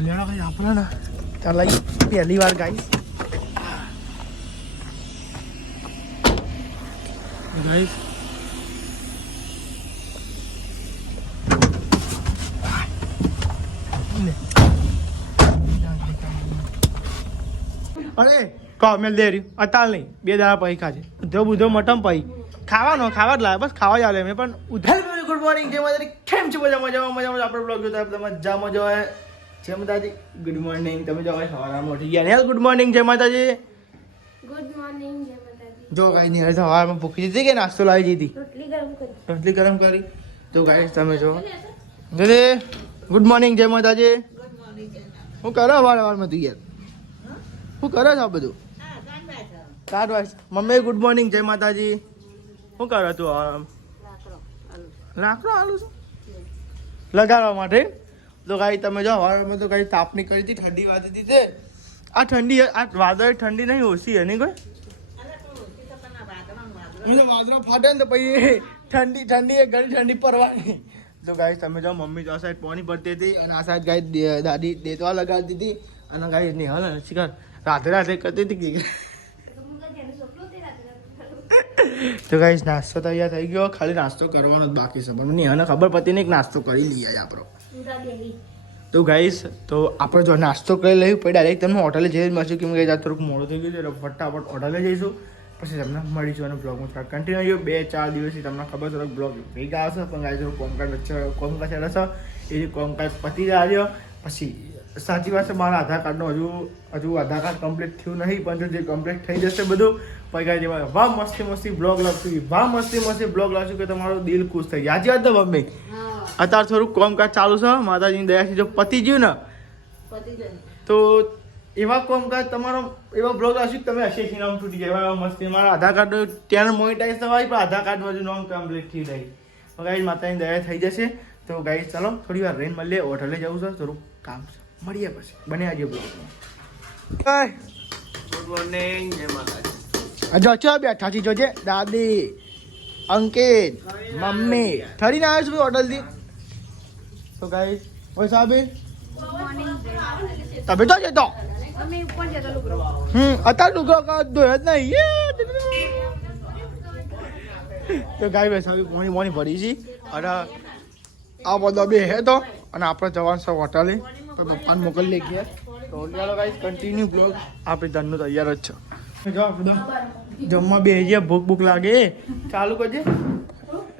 લેણો કઈ આપણે ને? ચાલ લઈ પહેલી વાર ગાઈસ ગાઈસ. અરે કહો મેં દે રહ્યું અતાલ નહીં. બે દાડા પૈ ખાજે. ઉધો બુધો મટમ પૈ ખાવાનો ખાવા જ લાવે બસ ખાવા જ આવે મેં પણ હેલો ગુડ મોર્નિંગ જય માતાજી. કેમ છો? મજા મજામાં મજામાં આપણે બ્લોગ જોતા બધા મજા મજા હોય. જય માતાજી. ગુડ મોર્નિંગ તમે જો હવે સવારમાં ઉઠી ગયા હેલ ગુડ મોર્નિંગ જય માતાજી. ગુડ મોર્નિંગ જય માતાજી. જો કાંઈ નહીં હવે સવારમાં ભૂખી હતી કે નાસ્તો લાવી દીધી? રોટલી ગરમ કરી. રોટલી ગરમ કરી. તો ગાઈ તમે જો. દે ગુડ મોર્નિંગ જય. માતાજી. હું કરો વાર વારમાં તું યાર? હું? કરો છો બધું? સાત વાગે મમ્મી ગુડ મોર્નિંગ જય માતાજી. શું કરો તું આમ? લાકડો આલું છું? લગાડવા માટે? તો કાંઈ તમે જો હવામાં તો કાંઈ તાપની કરી હતી, ઠંડી વાત હતી તે. આ ઠંડી, આ વાદળ ઠંડી નહીં ઓછી એની કોઈ? વાદળો ફાટે ને તો પછી ઠંડી ઠંડી એ ઘણી ઠંડી પડવાની. તો ગાઈસ, તમે જાઓ, મમ્મી આ સાઈડ પાણી પડતી હતી અને આ સાઈડ ગાય દાદી દેતવા લગાડતી હતી અને ગાય નિહાલ શિકાર રાધે રાધે કરતી હતી તો ગાઈસ, નાસ્તો તૈયાર થઈ ગયો. ખાલી નાસ્તો કરવાનો જ બાકી છે. પણ નિહાને ખબર પડતી નહીં કે નાસ્તો કરી લઈએ આપણો. તો ગાઈસ તો આપણે જો નાસ્તો કરી લઈએ પછી ડાયરેક્ટ તમને હોટલે જઈ જ મળશું. કેમ કે થોડુંક મોડું થઈ ગયું છે એટલે ફટાફટ હોટલે જઈશું. પછી તમને મળીશું અને બ્લોગમાં થોડા કન્ટિન્યુ બે ચાર દિવસથી તમને ખબર છે બ્લોગ ભેગા આવશે. પણ ગાય થોડું કોમકાજ વચ્ચે કોમકાજ રહેશે એ જે કોમકાજ પતી જાય પછી સાચી વાત છે મારા આધાર કાર્ડનું હજુ હજુ આધાર કાર્ડ કમ્પ્લીટ થયું નહીં પણ જો જે કમ્પ્લીટ થઈ જશે બધું પછી ગાઈસ એમાં વાહ મસ્તી મસ્તી બ્લોગ લાવશું. વાહ મસ્તી મસ્તી બ્લોગ લાવશું કે તમારું દિલ ખુશ થઈ ગયા આજે વાત મમ્મી? અત્યારે થોડુંક કોમકાજ ચાલુ છે. માતાજીની દયાથી જો પતી ગયું ને તો એવા કોમકાજ તમારો એવા બ્લોગ આવશે તમે હશે નામ તૂટી જાય એવા મસ્તી. મારા આધાર કાર્ડ ત્યાં મોનિટાઈઝ થવાય પણ આધાર કાર્ડ બાજુ નામ કમ્પ્લીટ થઈ જાય. ગાઈઝ માતાની દયા થઈ જશે. તો ગાઈઝ ચાલો થોડી વાર રેન મળીએ હોટલે જવું છે થોડુંક કામ છે. મળીએ પછી. બને આજે બ્લોગમાં ગુડ મોર્નિંગ જય માતાજી જો બેઠા છી જોજે. દાદી. અંકિત, મમ્મી. થરીને આવ્યો છું હોટલથી તો ગાઈઝ ઓય સાહેબ તમે તો જતો. હમ, અત્યારે ડુગરો દોય જ નહીં. તો ગાય બેસ આવી મોની મોની ભરી છે. અને આ બધા બે હે તો. અને આપણે જવાનું છે હોટલે તો પપ્પાને મોકલી ગયા તો ચાલો ગાઈસ કન્ટિન્યુ બ્લોગ આપણે ધનનું તૈયાર જ છે. બધા જમવા બે ગયા ભૂખ ભૂખ લાગે. ચાલુ કરજે.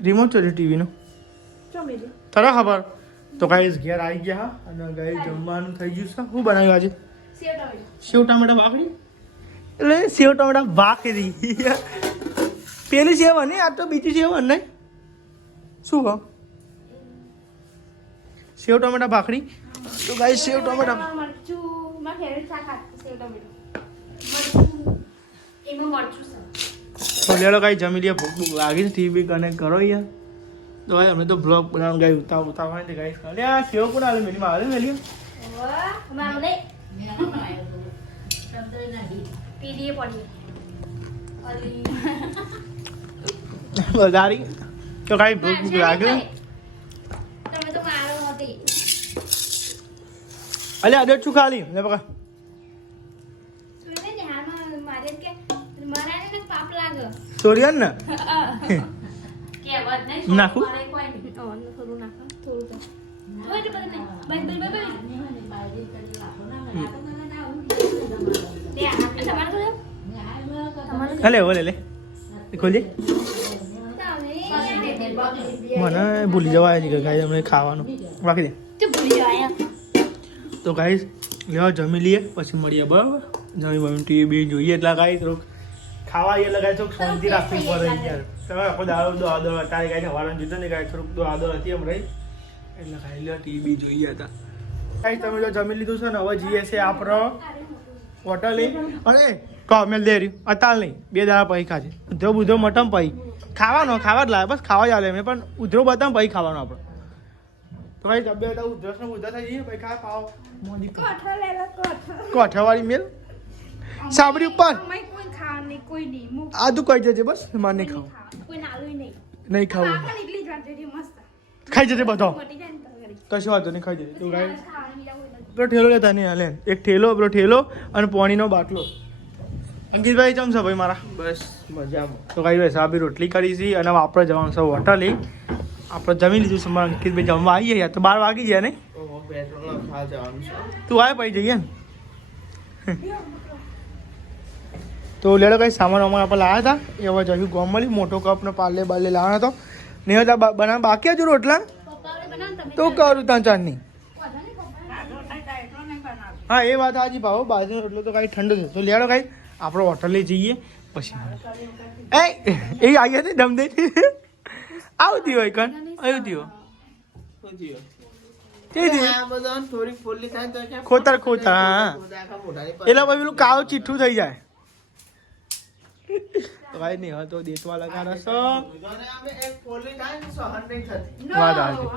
રિમોટ છે ટીવીનો. ચોમેલી ખબર? તો ગાઈસ ઘેર આવી ગયા અને ગાઈસ જમવાનું થઈ ગયું છે. શું બનાવ્યું આજે? સેવ ટમેટો ભાખરી. એટલે સેવ ટામેટા ભાખરી. પેલી સેવ ને, આ તો બીજી સેવ ને. શું કહો? સેવ ટામેટા ભાખરી. તો ગાઈ સેવ ટામેટા તો ગાઈ જમી લે ભૂખ ભૂખ લાગી છે બી કનેક્ટ કરો યાર તો ભાઈ અમે તો બ્લોગ બનાવવાનું ગાઈ ઉતાવ ઉતાવ હોય ને ગાઈ અરે આ સેવ કોણ આલે મેલી મારે મેલી વધારી. તો ગાઈ ભૂખ ભૂખ લાગે? અલ્યા આદત છું ખાલી? લે બકા જોઈને ને હામાં મારે કે મારાને ને પાપ લાગે સોરિયન ને કહેવત નહીં નાખું? મારે કોઈ નહીં ઓ થોડું નાખો થોડું તો ઓય એટલે બધું નહીં બાય બાય બાય લે આપણે તમારે તો ને? નાખું? હાલે ઓલે લે. ખોલી. મને ભૂલી જવાય છે કે ગાઈ અમને ખાવાનું. રાખી દે. તે ભૂલી જાય તો ગાઈસ લેવા જમી લઈએ પછી મળીએ બરાબર? જમી બમી ટીવી બી જોઈએ એટલા ગાઈ થોડુંક ખાવા એ લગાય થોડુંક શાંતિ રાખવી પડે યાર. તમે આખો દાડો દો આદો તારી ગાઈ સવારે જીતો ને ગાઈ થોડુંક દો આદો હતી એમ રહી. એટલે ખાઈ લે ટીવી જોઈએ હતા. કાંઈ તમે જો જમી લીધું છે ને હવે જઈએ છે આપણો હોટલે અને કહો મેલ દે અતાલ નહીં બે દાડા પૈ ખાજે. ઉધરો બુધરો મટમ પૈ ખાવાનો ખાવા જ લાવે બસ ખાવા જ આવે મેં પણ ઉધરો બતાવ પૈ ખાવાનો આપણો તો ભાઈ જબ્બે હતા ઉધરસ ને ઉધર થઈ જઈએ પૈ ખા પાવ મોદી કોઠા. લેલા મેલ. સાબરી ઉપર. નહીં કોઈ નહીં જજે બસ માર નહીં ખાવું. કોઈ નાલું નહીં. નહીં ખાવું. આપણે નીકળી જ વાત જેથી મસ્ત. ખાઈ જજે બધો. કશો વાંધો નહીં ખાઈ જજે. તું ગાઈ. પેલો ઠેલો લેતા નહીં હાલે. એક ઠેલો પેલો ઠેલો અને પાણીનો બાટલો. અંકિતભાઈ ચમ છે ભાઈ મારા? બસ મજામાં. તો કઈ ભાઈ સાબી રોટલી કરી છે અને આપણે જવાનું છે હોટલે. આપણે જમી લીધું છે મારા અંકિતભાઈ જમવા આવીએ યાર તો બાર વાગી ગયા ને? તું આવે પછી જઈએ ને? તો લેડો કંઈ સામાન અમારા આપણે લાવ્યા હતા? એ હવે જયું ગોમ મળી મોટો કપનો ને પાર્લે બાર્લે લાવવાનો હતો. ને હતા બનાવ બાકી હજુ રોટલા? તો કરું ત્યાં ચાંદની હા એ વાત હાજી ભાવ બાજુનો રોટલો તો કાંઈ ઠંડો છે. તો લેડો કાંઈ આપણે હોટલે જઈએ પછી એ એ આવી હતી દમ દે. આવતી હોય કણ આવતી હોય. ખોતર ખોતર હા. એટલે પછી પેલું કાવ ચીઠું થઈ જાય. તો કાંઈ નહીં હવે તો દેતવા લગાડો છો. વાત આવી.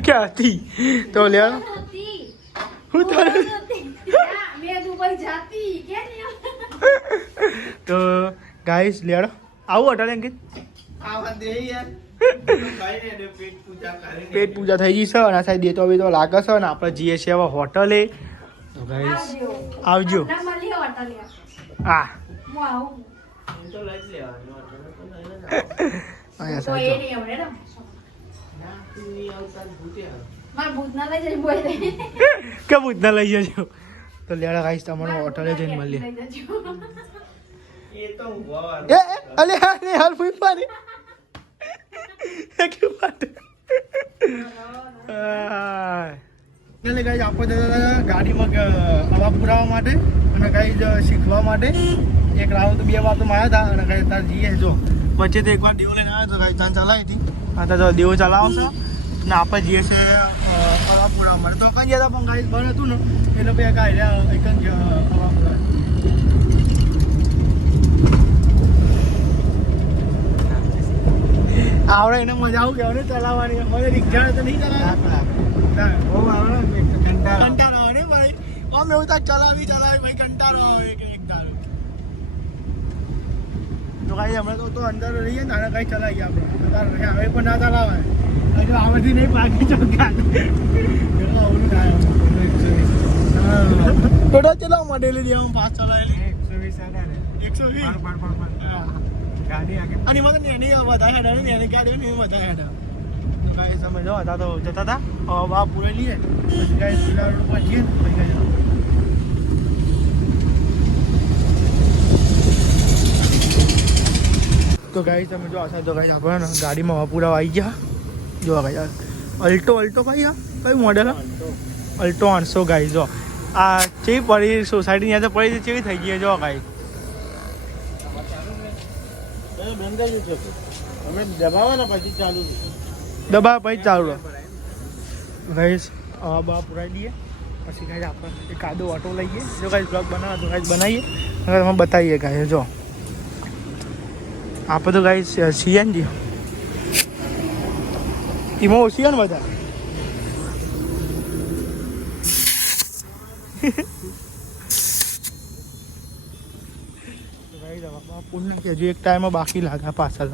ક્યાં હતી? તો લેડો હું તો ગાઈસ લેડો. આવું અટલ અંકિત આવા દે યાર. ખાઈને એને પેટ પૂજા કરીને. પેટ પૂજા થઈ ગઈ છે અને આ સાઈડ દેતો બી તો લાગે છે અને આપણે જઈએ છીએ હવે હોટલે. તો ગાઈસ આવજો. હા. ને. ભૂતે ના લઈ જઈ બોય દે કે ભૂતના લઈ જજો? તો લેડા ગાઈસ તમને હોટલે જઈને મળીએ. એ તો એ એ, અલે હા હાલ ફૂઈ પાડી. કે એટલે ગાઈસ આપણે જતા હતા ગાડીમાં હવા પુરાવા માટે અને ગાઈસ શીખવા માટે. એક રાઉન્ડ બે વાર તો માર્યા હતા અને ગાઈસ તાર જઈએ, જો. વચ્ચે તો એકવાર દેવો લઈને આવ્યો તો ગાઈસ ત્યાં ચલાવી હતી. હા તો દેવો ચલાવશે ને આપણે જઈએ છે હવા પુરાવા માટે. તો કઈ જતા પણ ગાઈસ બંધ હતું ને, એટલે બે કાંઈ એક જ હવા પુરાવા આવડે એને મજા આવું કેવાનું ચલાવવાની. મને રિક્ષા તો નહીં ચલાવે. બહુ આવે ને કંટાળો. કંટાળો આવે ને ભાઈ. આમ એવું તાર ચલાવી ચલાવી ભાઈ કંટાળો આવે એક એક દારૂ તો કાંઈ હમણાં તો તો અંદર રહીએ ને તારે કાંઈ ચલાવીએ આપણે. અત્યારે હવે પણ ના ચલાવે હજુ આવડતી નહીં પાકી ચોખ્ખા આવડું થાય. ટોટલ ચલાવ મોડેલી દેવામાં પાસ ચલાવેલી? એકસો વીસ આના. એકસો વીસ પાર, પાર, પાર, પાર. ગાડી આગળ અને તો નેની વધારે હેડા નેની ગાડીઓ ને વધારે હેડા ગાય સમય જો હતા તો જતા હતા હવે બા પછી પર જઈએ તો ગાઈ તમે જો આશા તો ગાઈ આપણે ગાડીમાં વાપુરા આવી ગયા. જો ગાઈ અલ્ટો અલ્ટો ભાઈ, આ કયું મોડેલ અલ્ટો આઠસો ગાઈ જો. આ ચેવી પડી સોસાયટી ત્યાં તો પડી ચેવી થઈ ગઈ જો ગાઈ બંધ જ છે. અમે દબાવવાના પછી ચાલુ દબાવ પછી ચાલુ ગાઈસ હવા બવા પુરાવી દઈએ. પછી કાંઈ આપણે કાદો ઓટો લઈએ. જો કાંઈ બ્લોગ બનાવો તો કાંઈ બનાવીએ. અને તમે બતાવીએ કાંઈ જો. આપણે તો ગાઈસ સીએનજી એમાં ઓછી ને બધા. ગાઈસ હવે આપણે પૂર્ણ કે હજુ એક ટાઈમમાં બાકી લાગે પાછળ.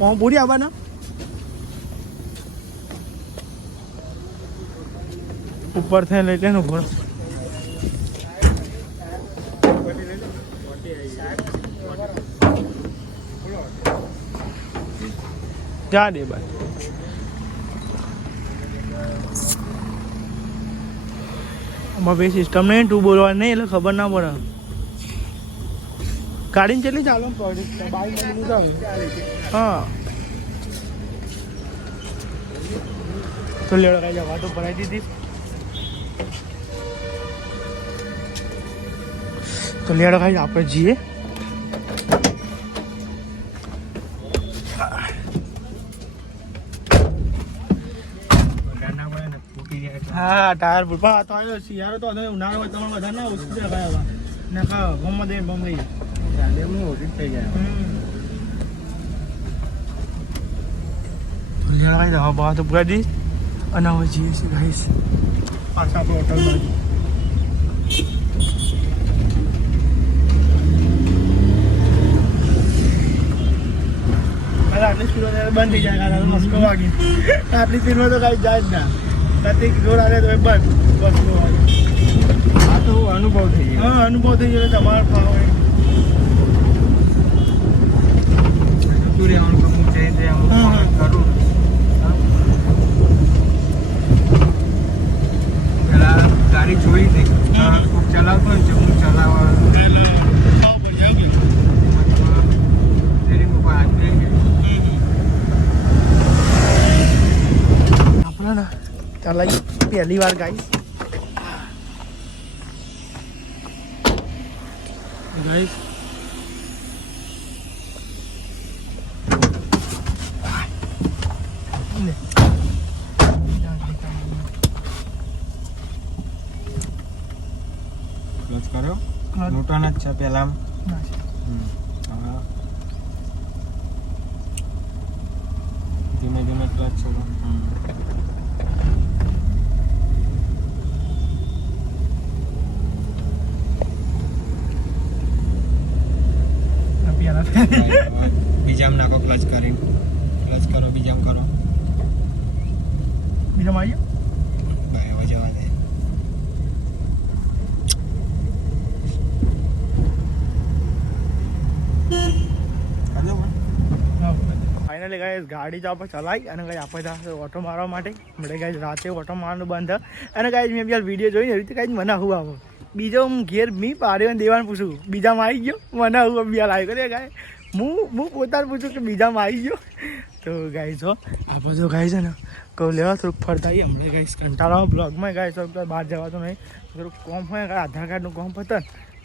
હું પૂરી આવવાના? ઉપર થઈને લઈ લે ને ઊભો જા દે ભાઈ આમાં બે સિસ્ટમ નહીં, તું બોલવા નહીં, એટલે ખબર ના પડે. ગાડીને કેટલી ચાલો હા. તો લેડો કાંઈ તો ભરાઈ દીધી. તો લેડો કાંઈ આપણે જઈએ. ટાયર ફૂટ પણ તો આવ્યો. શિયાળો તો ઉનાળો તમારે વધારે ના ઓછું છે કાંઈ ને કા ગમમાં દે બમ લઈ ઓછી થઈ જાય લેડો કાંઈ દવા બવા તો પૂરા દી અને હવે જઈએ છીએ ગાઈસ પાછા આપણે હોટલમાં આટલી સ્પીડમાં બંધ થઈ જાય કારણ મસ્કો વાગી આટલી સ્પીડમાં તો કાંઈ જાય જ ના પ્રતિક જોર આવે તો બંધ મસ્કો વાગે આ તો અનુભવ થઈ ગયો હા અનુભવ થઈ ગયો તમારે ફાવે જતું રહેવાનું કે હું જઈ તે હું હા, હા. કરું પેલા ગાડી જોઈ હતી હા. કોક ચલાવતો હોય છે હું ચલાવવા steering ઉપર હાથ દઈ ગયો. આપણે ને ચલાવી પહેલી વાર ગાઈસ ગાઈસ નૂટન જ છે પેલા ધીમે ધીમે ક્લચ છોડો બીજામાં નાખો ક્લચ કરીને ક્લચ કરો બીજામાં કરો બીજા માં ભાઈ હવે જવા દે ફાઇનલી ગાઈસ ગાડી તો આપણે ચલાવી અને ગાઈ આપણે ત્યાં ઓટો મારવા માટે. મળે ગાઈસ રાતે ઓટો મારવાનું બંધ અને ગાઈસ મેં બીજા વીડિયો જોઈને એવી રીતે ગાઈસ મને હું આવો. બીજો હું ઘેર મી પાડ્યો દેવાને પૂછું. બીજામાં આવી ગયો? મને હું બે લાવી કરે ગાય હું હું પોતાને પૂછું કે બીજામાં આવી ગયો? તો ગાય હો આપણે તો ગાય છે ને કહું, લેવા થોડુંક ફરતા આવીએ. હમણાં ગાઈશ કંટાળા બ્લોગમાં ગાય તો બહાર જવાતું નહીં. થોડુંક કોમ હોય આધાર કાર્ડનું કોમ પતન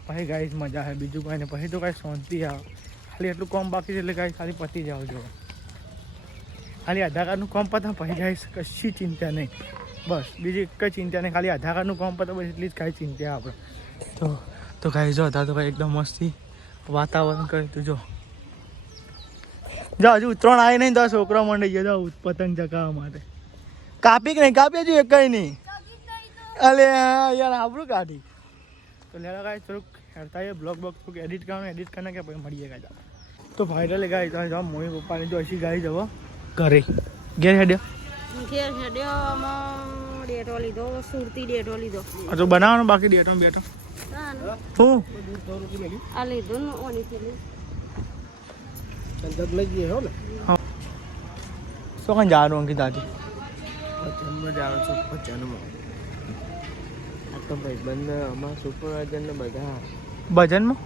પછી ગાઈસ મજા આવે. બીજું કાંઈ ને પછી તો કાંઈ શાંતિ આવે. ખાલી એટલું કોમ બાકી છે એટલે કાંઈ ખાલી પતી જાવ જો ખાલી આધાર કાર્ડનું કોમ પતા પછી જાય કશી ચિંતા નહીં. બસ, બીજી કઈ ચિંતા નહીં, ખાલી આધાર કાર્ડનું કોમ પતા બસ એટલી જ કાંઈ ચિંતા આપણે. તો તો કાંઈ જો હતા તો કાંઈ એકદમ મસ્તી વાતાવરણ કર્યું તું જો. જો, હજુ ઉત્તરાયણ આવી નહીં, તો છોકરો મંડી ગયો જાઉં પતંગ ચગાવવા માટે. કાપી કે નહીં કાપી હજુ એક કઈ નહીં? અલે યાર આપણું કાઢી તો લેવા કાંઈ થોડુંક હેરતા એ બ્લોગ બ્લોગ થોડુંક એડિટ કરવાનું એડિટ કરીને કે પછી મળીએ કાંઈ તો ફાઇનલી ગાય તો જાઓ મમ્મી પપ્પાની જો હજી ગાઈ જવો ઘરે. ઘેર હેડ્યો? ઘેર હેડ્યો ડેટો લીધો સુરતી ડેટો લીધો. આ તો બનાવવાનું બાકી ડેટો બેઠો. શું હું આ લીધો ને ઓની પેલી શું કઈ જવાનું અંકિત આજે? પચનમાં જ આવે છે તો ભાઈબંધ અમારા સુપરવાઇઝર ને બધા. ભજનમાં?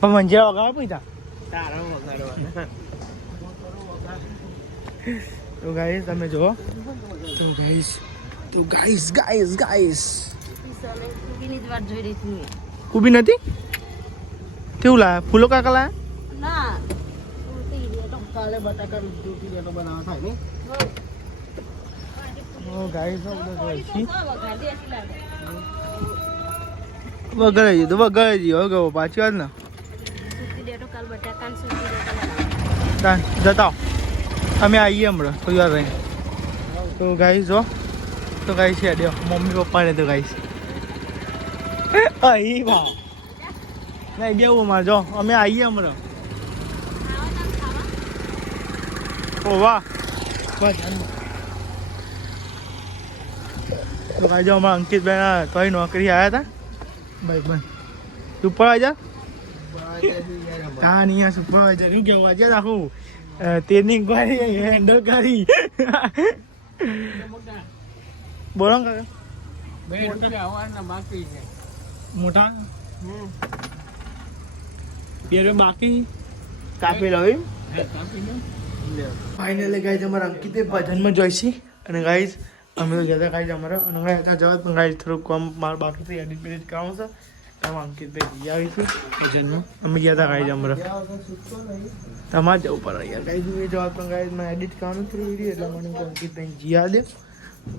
પણ મંજીરા વગાડવા પૈસા? તારા વગાડવાના. તો ગાઈસ તમે જુઓ. તો ગાઈસ તો ગાઈસ ગાઈસ ગાઈસ જ. કુબી નથી? કેવું લાયા ફૂલો કાકા લાયા? કાલે બટાકા રોટી જેનો બનાવવા થાય ને ઓ ગાઈસ દીધું વગાડી દીધું હવે પાછી વાત ને. જતા. અમે આવીએ હમણાં થોડી વાર રહીને તો ગાઈ જો. તો છે દેવ મમ્મી પપ્પાને તો ગાઈસ અહીં બા નહીં બેવું મારે જો. અમે આવીએ હમણાં. ઓ વાહ. બસ તો ગાઈ જો અમારા અંકિતભાઈ તોય નોકરી આવ્યા હતા ભાઈ બંધ સુપરવાઇઝર હા નહીં સુપરવાઇઝર શું કેવું આજે આખું ટ્રેનિંગ કરી હેન્ડલ કરી. બોલો ને કાકા બે રૂપિયા આવવાના બાકી છે. મોટા? બે બાકી? કાપી લો ફાઇનલી ગાઈઝ અમારા અંકિતે ભજનમાં જોઈશી અને ગાઈઝ અમે તો જતા ગાઈઝ અમારા. અને ગાઈ ત્યાં જવા પણ ગાઈઝ થોડુંક કામ મારે બાકી એડિટ બેડિટ કરવાનું છે. એમાં અંકિતભાઈ જઈ આવીશું ભજનમાં અમે ગયા હતા ગાઈઝ અમારા તમારે જવું પડે યાર ગાઈઝ પણ ગાઈઝ મેં એડિટ કરવાનું થોડું વીડિયો એટલે મને અંકિતભાઈ જી દે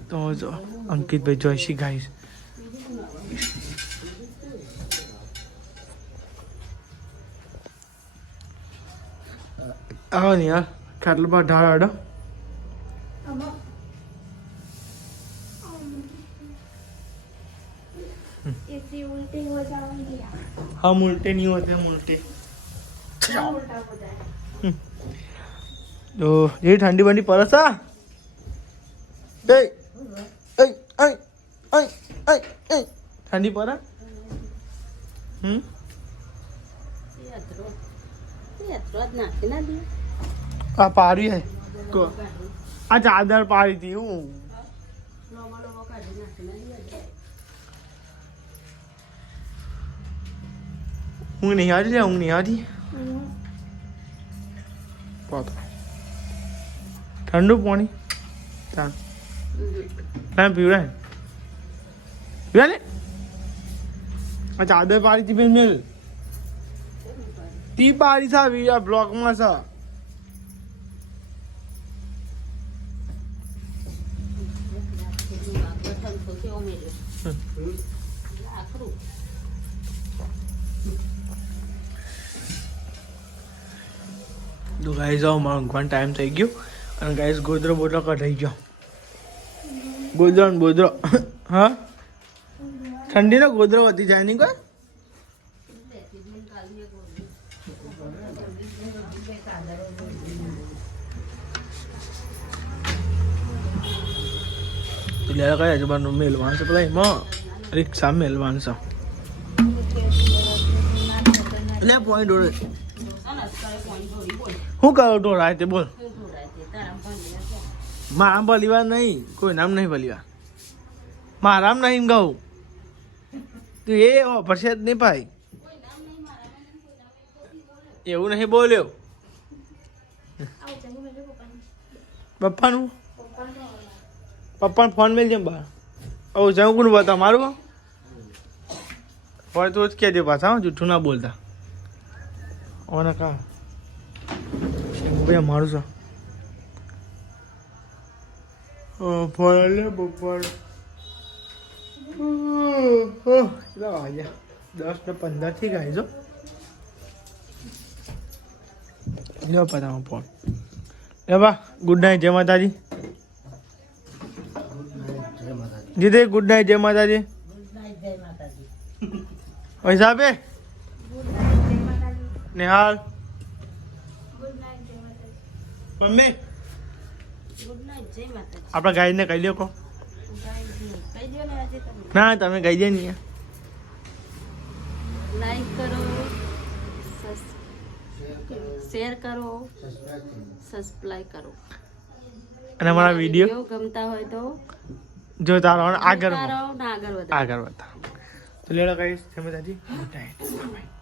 તો જો અંકિતભાઈ જોઈશી ગાઈઝ આવો ને યાર ખાટલા પર ઢાળ આડો हम उल्टे नहीं होते हम उल्टे क्या उल्टा हो जाए તો એ ઠંડી બંડી પરસ આ એ એ એ એ એ એ ઠંડી પર હમ નાખી ના દે આ પારી હે કો આ ચાદર પાડી હતી હું ઊંઘ નહીં આવતી લે ઊંઘ નહીં આવતી પાતો ઠંડુ પાણી તાન તાન પીવડાય પીવા ને આ ચાદર પાડી હતી બેન મેલ તી પાડી સા આ બ્લોકમાં છે તો ગાઈઝ આવો, મારો ઊંઘવાનો ટાઈમ થઈ ગયો. અને ગાઈઝ ગોદરો બોદરો કઢાઈ ગયો. ગોદરો ને બોદરો. હા? ઠંડીનો ગોદરો વધી જાય નહીં કોઈ? એટલે કઈ આજુબાજુ મેલવાનું છે પેલા રિક્ષા મેલવાનું છે. એટલે પોઈન્ટ ઓળે શું કરો તો રાતે બોલ મારા ભલીવા નહીં કોઈ નામ નહીં ભલીવાર મારામ નહીં કહું. તું એ ભરશે જ નહીં ભાઈ. એવું નહીં બોલ્યો. પપ્પાને. પપ્પાનું? ફોન મેલજે બહાર. ઓ જવું કોણ બતા મારું હોય તો જ કહેજે પાછા હો, જૂઠું ના બોલતા. ઓને કા? ભાઈ મારું છે ઓ ફોન લે બપોર કેટલા વાગ્યા દસ ને પંદરથી ગાય છો લ્યો પતાવો ફોન લે બા ગુડ નાઇટ જય માતાજી જીતે ગુડ નાઇટ જય માતાજી પૈસા આપે નિહાલ ગુડ નાઇટ જય માતાજી મમ્મી. આપણા ગાયને કહી દો કો ને તમે કહી દે નહીં લાઈક કરો શેર કરો સબસ્ક્રાઇબ કરો. અને અમારા વીડિયો ગમતા હોય તો જો તારો આગળ આગળ વધારો આગળ વધતા તો લેડો કહીશ જય માતાજી. Good night